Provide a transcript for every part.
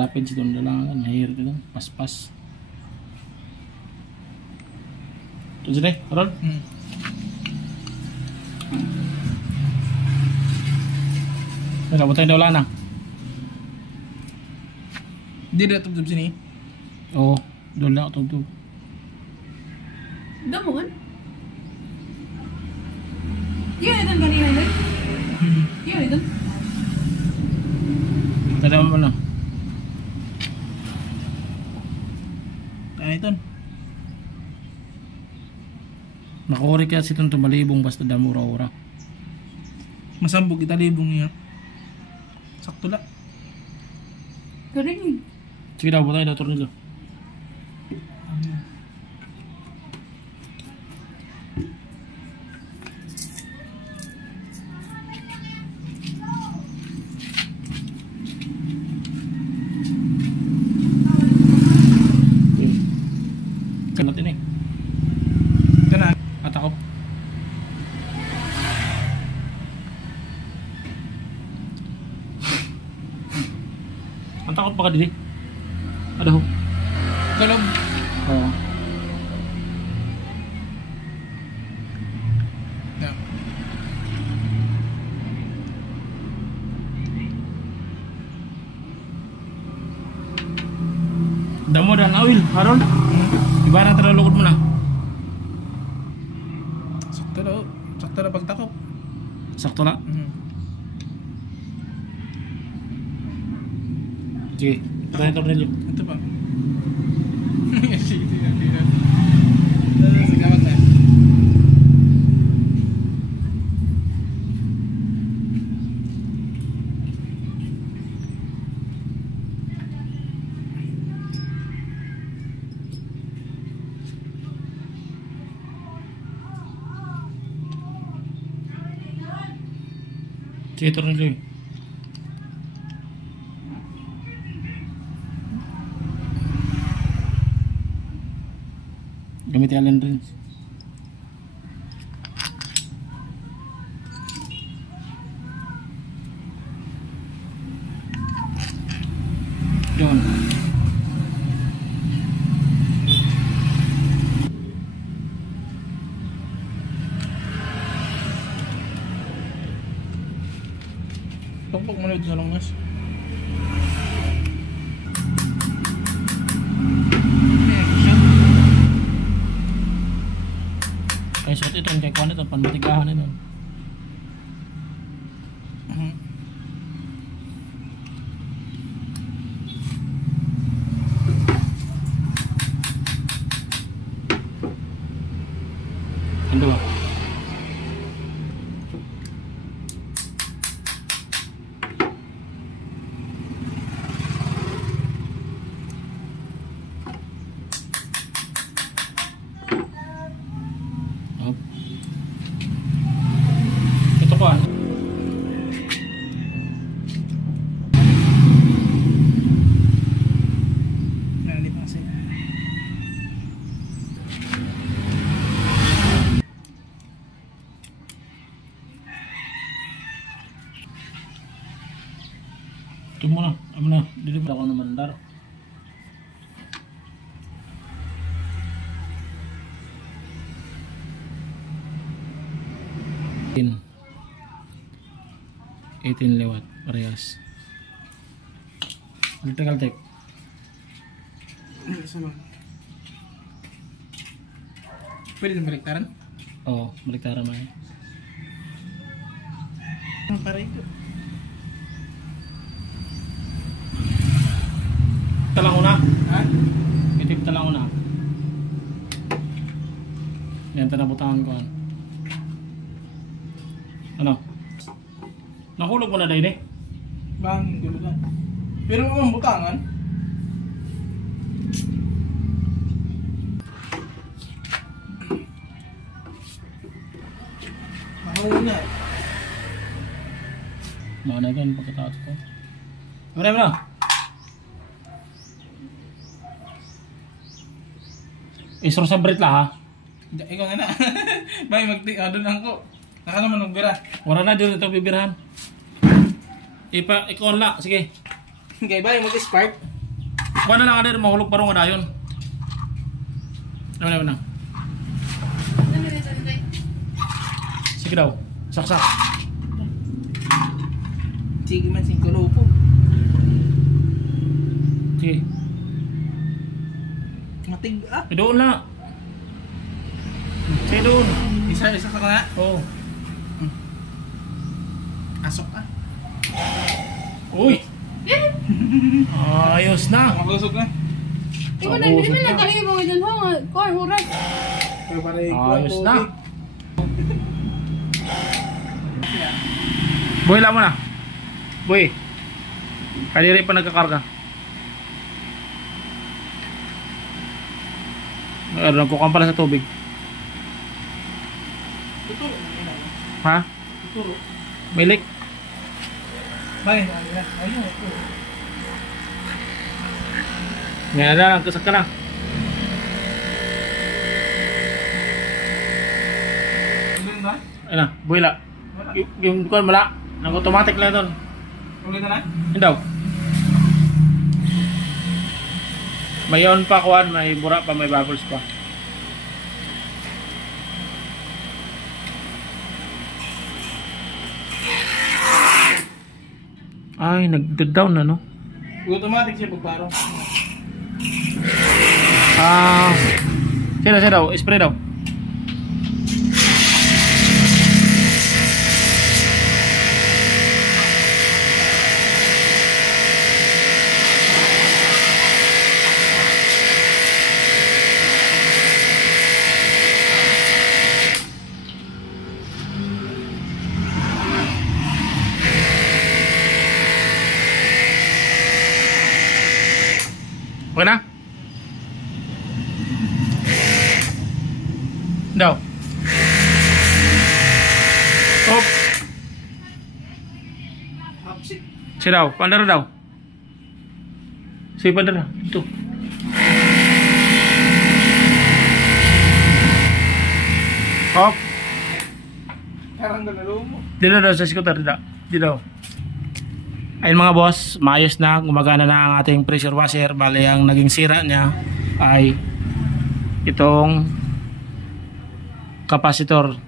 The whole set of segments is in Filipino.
rapid situ dalang kan air gitu pas-pas. Tuh deh, Ron. Wala mo tayo daw lang. Di dah tutup sini. Oh, doon lang tubtub. Damo kan? Iya itu kanina itu. Iya itu. Tadaan mo na. Nah itu. Nakuri kaya si itong tumalibong basta damura-ura. Masambog kita libong niya. Sakto lang. Kering. Sige daw, tayo daw tornilyo. Kanat ini. Kana. Atakop. Ang takot pa ka dili? Ada ho. Kalog. Oo. Yeah. Damo dan awil, Haron. Ibarat terlalu mo na. Sakto lang. Sakto lang pagtakop. Sakto na. Sige, tayo tornilyo. Ito pa. Sige, sige. Segawat na. Sige, tornilyo. Gamit yung Allen wrench. Yun. Tumpok mo na ito sa longas. Kaya suot ito, kaya kuha nito, panmatigahan na nun. Ano ba? Ito ko Nalipasin. ito muna, ano na, dito ako naman dar. In 18 lewat parehas. Vertical tape. Pwede na baliktaran? Oo, baliktaran mo. Para ito. Talang una. Ha? Itip talang una. Yan, tanabutangan ko. Ano? Nahulog mo na dahil eh. Bang, gulugan. Pero ang butangan. Mahal na. Mana kan pagkataas ko. Ano na? Isro sa brit lah ha. Ikaw na na. Bay, doon ako. Naka naman magbira. Wala na dito ito bibirahan. Ikaw la, sige. Okay, bay, mag-spark. Kuha na lang ka din, mahulog parang wala yun. Ano na. Sige daw, saksak. Sige man, 5 lupo. Sige, Matig-up. doon na. Sige doon. Isa ka na. Oo. Asok ka. Uy! Ayos na. Magusog na. Ikaw na, hindi mo lang kaliyo mo dyan ho. Koy, huras. Pero para Ayos na. Boy, lang mo na. Boy. Kaliri pa nagkakarga. Nagkukuhan pala sa tubig. Tuturo. Ha? Tuturo. May leak. Bakit? Ayun. Ngayon na lang, kasak ka na. Ulit na? Ayun na, buhila. Yung kuhan mala. Nag-automatic lang doon. Ulit na? Yun daw. May on pa kuhan, may bura pa, may bubbles pa. Ay, nag-down na, no? Automatic siya pagparo. Ah, siya daw, spray daw. Okay na? Daw. Oh, Hapsit. siya daw, pandara daw. Sige, pandara. Ito. Oh, Karang dalalo mo. dito daw sa scooter, dito daw. Ayun mga boss, maayos na, gumagana na ang ating pressure washer. Bali, ang naging sira niya ay itong kapasitor.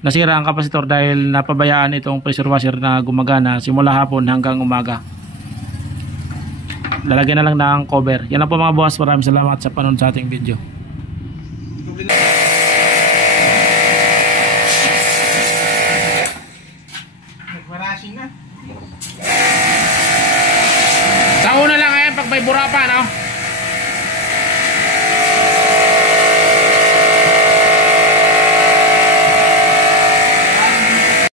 Nasira ang kapasitor dahil napabayaan itong pressure washer na gumagana simula hapon hanggang umaga. Lalagyan na lang ng cover. Yan lang po mga boss, maraming salamat sa panonood sa ating video. Nagmarashing na. Sa una lang ngayon pag may bura pa, no?